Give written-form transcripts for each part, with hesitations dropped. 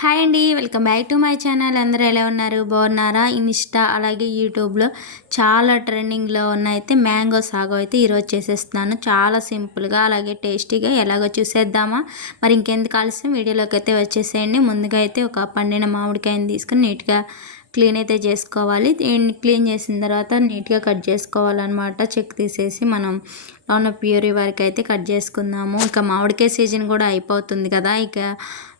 Hi అండి, welcome back to my channel. అందరూ ఎలా ఉన్నారు? బాగున్నారా? ఇన్స్టా అలాగే యూట్యూబ్లో చాలా ట్రెండింగ్లో ఉన్న అయితే మ్యాంగో సాగో అయితే ఈరోజు చేసేస్తున్నాను. చాలా సింపుల్గా అలాగే టేస్టీగా ఎలాగో చూసేద్దామా. మరి ఇంకెందుకు ఆలస్యం, వీడియోలోకి అయితే వచ్చేసేయండి. ముందుగా అయితే ఒక పండిన మామిడికాయని తీసుకుని నీట్గా క్లీన్ అయితే చేసుకోవాలి. దీన్ని క్లీన్ చేసిన తర్వాత నీట్గా కట్ చేసుకోవాలన్నమాట. చెక్ తీసేసి మనం లోన ప్యూరీ వరకు అయితే కట్ చేసుకుందాము. ఇక మామిడికాయ సీజన్ కూడా అయిపోతుంది కదా, ఇక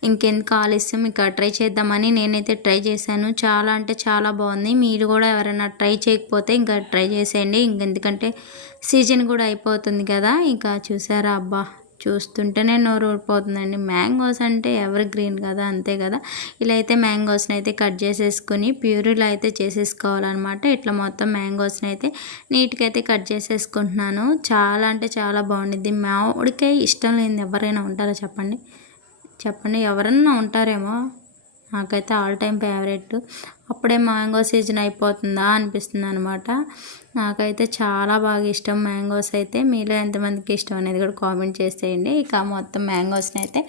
ఇంకెందుకు ఆలస్యం, ఇక ట్రై చేద్దామని నేనైతే ట్రై చేశాను. చాలా అంటే చాలా బాగుంది. మీరు కూడా ఎవరైనా ట్రై చేయకపోతే ఇంకా ట్రై చేసేయండి. ఇంకెందుకంటే సీజన్ కూడా అయిపోతుంది కదా. ఇక చూసారా, అబ్బా చూస్తుంటేనే నోరు ఊరిపోతుందండి. మ్యాంగోస్ అంటే ఎవర్ గ్రీన్ కదా, అంతే కదా. ఇలా అయితే మ్యాంగోస్ని అయితే కట్ చేసేసుకొని ప్యూరీలో అయితే చేసేసుకోవాలన్నమాట. ఇట్లా మొత్తం మ్యాంగోస్ని అయితే నీట్గా అయితే కట్ చేసేసుకుంటున్నాను. చాలా అంటే చాలా బాగుండిద్ది. మామిడికాయ ఇష్టం లేని ఎవరైనా ఉంటారా చెప్పండి? ఎవరన్నా ఉంటారేమో. నాకైతే ఆల్ టైమ్ ఫేవరెట్. అప్పుడే మ్యాంగో సీజన్ అయిపోతుందా అనిపిస్తుంది అనమాట. నాకైతే చాలా బాగా ఇష్టం మ్యాంగోస్ అయితే. మీలో ఎంతమందికి ఇష్టం అనేది కూడా కామెంట్ చేసేయండి. ఇక మొత్తం మ్యాంగోస్ని అయితే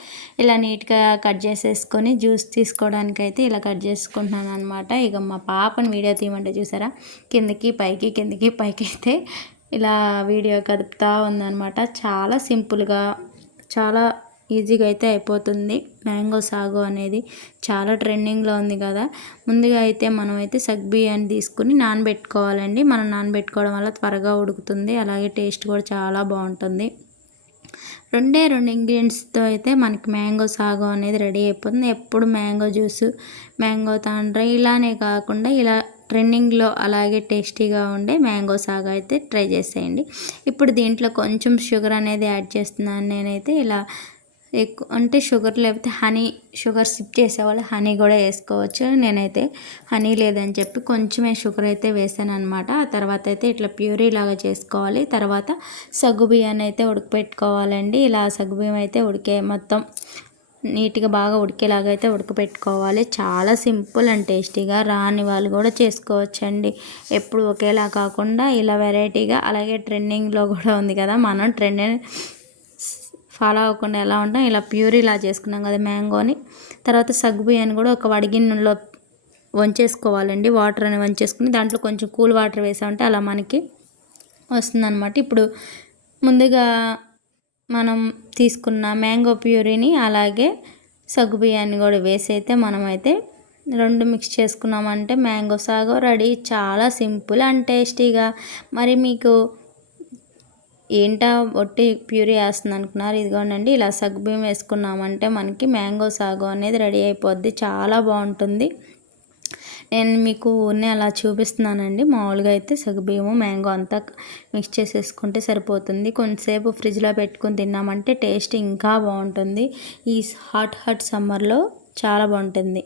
ఇలా నీట్గా కట్ చేసేసుకొని జ్యూస్ తీసుకోవడానికి అయితే ఇలా కట్ చేసుకుంటున్నాను అనమాట. ఇక మా పాపని వీడియో తీయమంటే చూసారా, కిందకి పైకి అయితే ఇలా వీడియో కదుపుతూ ఉందన్నమాట. చాలా సింపుల్గా చాలా ఈజీగా అయితే అయిపోతుంది. మ్యాంగో సాగో అనేది చాలా ట్రెండింగ్లో ఉంది కదా. ముందుగా అయితే మనం అయితే సగ్గుబియ్యాన్ని తీసుకుని నానబెట్టుకోవాలండి. మనం నానబెట్టుకోవడం వల్ల త్వరగా ఉడుకుతుంది, అలాగే టేస్ట్ కూడా చాలా బాగుంటుంది. రెండు ఇంగ్రీడియంట్స్తో అయితే మనకి మ్యాంగో సాగో అనేది రెడీ అయిపోతుంది. ఎప్పుడు మ్యాంగో జ్యూసు, మ్యాంగో తాండ్ర ఇలానే కాకుండా ఇలా ట్రెండింగ్లో అలాగే టేస్టీగా ఉండే మ్యాంగో సాగో అయితే ట్రై చేసేయండి. ఇప్పుడు దీంట్లో కొంచెం షుగర్ అనేది యాడ్ చేస్తున్నాను నేనైతే. ఇలా ఎక్కువ అంటే షుగర్ లేకపోతే హనీ, షుగర్ స్కిప్ చేసేవాళ్ళు హనీ కూడా వేసుకోవచ్చు. నేనైతే హనీ లేదని చెప్పి కొంచెమే షుగర్ అయితే వేసాను అనమాట. ఆ తర్వాత అయితే ఇట్లా ప్యూరీ లాగా చేసుకోవాలి. తర్వాత సగ్గుబియ్యాన్ని అయితే ఉడకపెట్టుకోవాలండి. ఇలా సగ్గుబియ్యం అయితే మొత్తం నీట్గా బాగా ఉడికేలాగా అయితే ఉడకపెట్టుకోవాలి. చాలా సింపుల్ అండ్ టేస్టీగా, రాని వాళ్ళు కూడా చేసుకోవచ్చండి. ఎప్పుడు ఒకేలా కాకుండా ఇలా వెరైటీగా, అలాగే ట్రెండింగ్లో కూడా ఉంది కదా, మనం ట్రెండ్ ఫాలో అవ్వకుండా ఎలా ఉంటాం, ఇలా ప్యూరీలా చేసుకున్నాం కదా మ్యాంగోని. తర్వాత సగ్గుబియ్యాన్ని కూడా ఒక వడిగిన్నెలో వంచేసుకోవాలండి. వాటర్ అని వంచేసుకుని దాంట్లో కొంచెం కూల్ వాటర్ వేసామంటే అలా మనకి వస్తుందన్నమాట. ఇప్పుడు ముందుగా మనం తీసుకున్న మ్యాంగో ప్యూరీని అలాగే సగ్గుబియ్యాన్ని కూడా వేసి అయితే మనమైతే రెండు మిక్స్ చేసుకున్నామంటే మ్యాంగో సాగో రెడీ. చాలా సింపుల్ అండ్ టేస్టీగా. మరి మీకు ఏంటా ఒట్టి ప్యూరీ వేస్తుంది అనుకున్నారు, ఇదిగోనండి ఇలా సగ్గుబియ్యం వేసుకున్నామంటే మనకి మ్యాంగో సాగో అనేది రెడీ అయిపోద్ది. చాలా బాగుంటుంది. నేను మీకు అలా చూపిస్తున్నానండి. మామూలుగా అయితే సగ్గుబియ్యము మ్యాంగో అంతా మిక్స్ చేసేసుకుంటే సరిపోతుంది. కొంతసేపు ఫ్రిడ్జ్లో పెట్టుకుని తిన్నామంటే టేస్ట్ ఇంకా బాగుంటుంది. ఈ హాట్ సమ్మర్లో చాలా బాగుంటుంది.